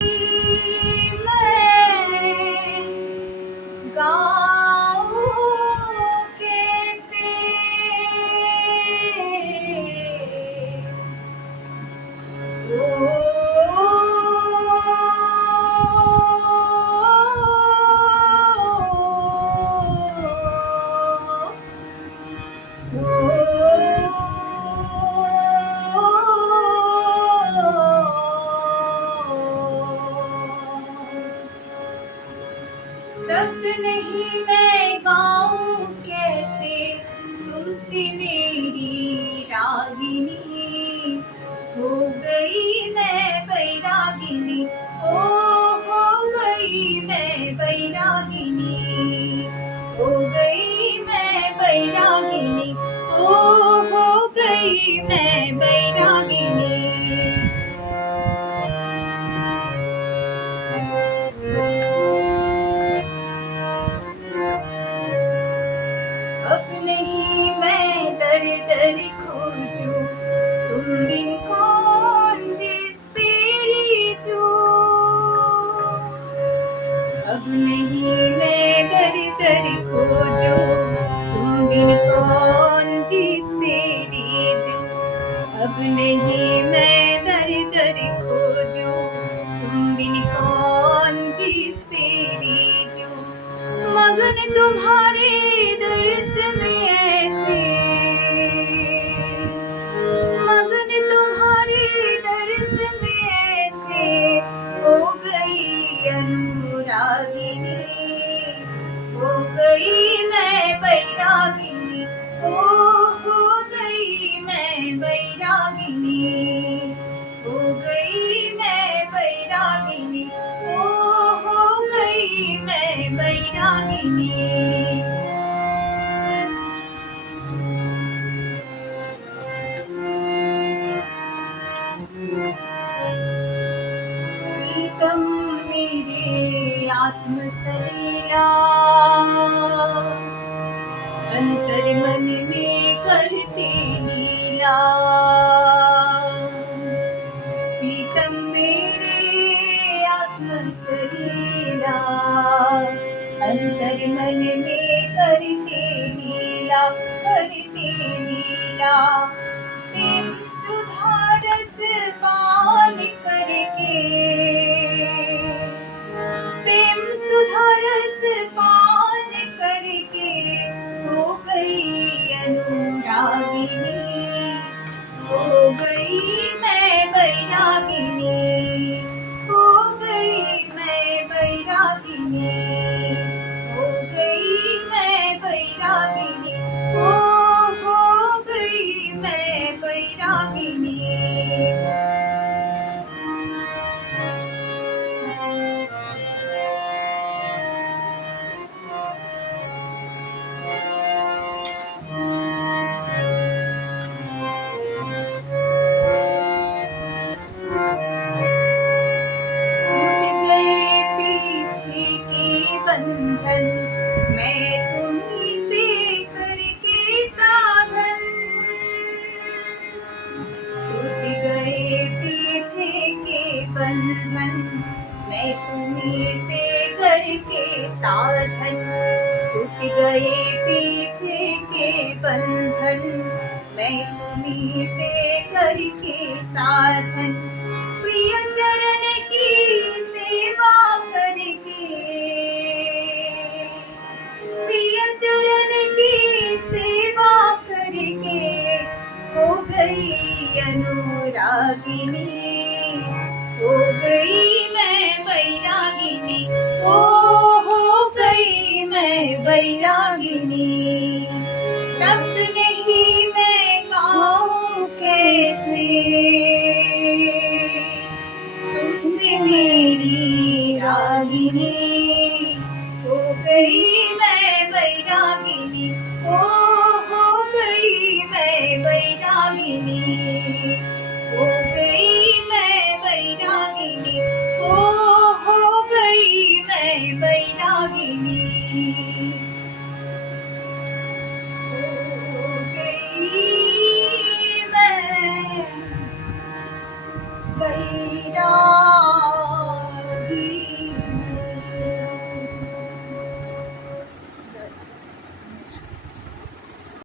मैं गाऊं कैसे शब्द नहीं मैं गाऊं कैसे तुमसे मेरी रागिनी हो गई मैं बैरागिनी ओ हो गई मैं बैरागिनी हो गई मैं बैरागिनी ओ हो गई मैं बैरागिनी अब नहीं मैं दर दर खोजूं तुम बिन कौन जिससे रीझूं अब नहीं मैं दर दर खोजूं तुम बिन कौन जिससे रीझूं अब नहीं मैं दर दर खोजूं तुम बिन कौन जिससे रीझूं मगन तुम्हारे दर्द में ऐसे मगन तुम्हारे दर्द में ऐसे हो गई अनुरागिनी हो गई मैं बैरागिनी हो गई मैं बैरागिनी हो गई मैं बैरागिनी हो गई मैं बैरागिनी प्रीतम मेरे आत्म सलीला अंतर मन में करते लीला प्रीतम मेरे आत्म सलीला अंतर मन में करते लीला प्रेम सुधा रस पान करके प्रेम सुधा रस पान करके हो गई अनुरागिनी हो गई मैं बैरागिनी हो गई मैं बैरागिनी हो गई मैं बैरागिनी हो गई मैं बैरागिनी बंधन मैं तुम्हीं से करके साधन टूट गए पीछे के बंधन मैं तुम्हीं से करके साधन टूट गए पीछे के बंधन मैं तुम्हीं से करके साधन प्रिय चरण की सेवा करके सेवा करके हो गई अनुरागिनी हो गई मैं बैरागिनी हो गई मैं बैरागिनी शब्द नहीं मैं गाऊं कैसे तुमसे मेरी रागिनी हो गई मैं बैरागिनी हो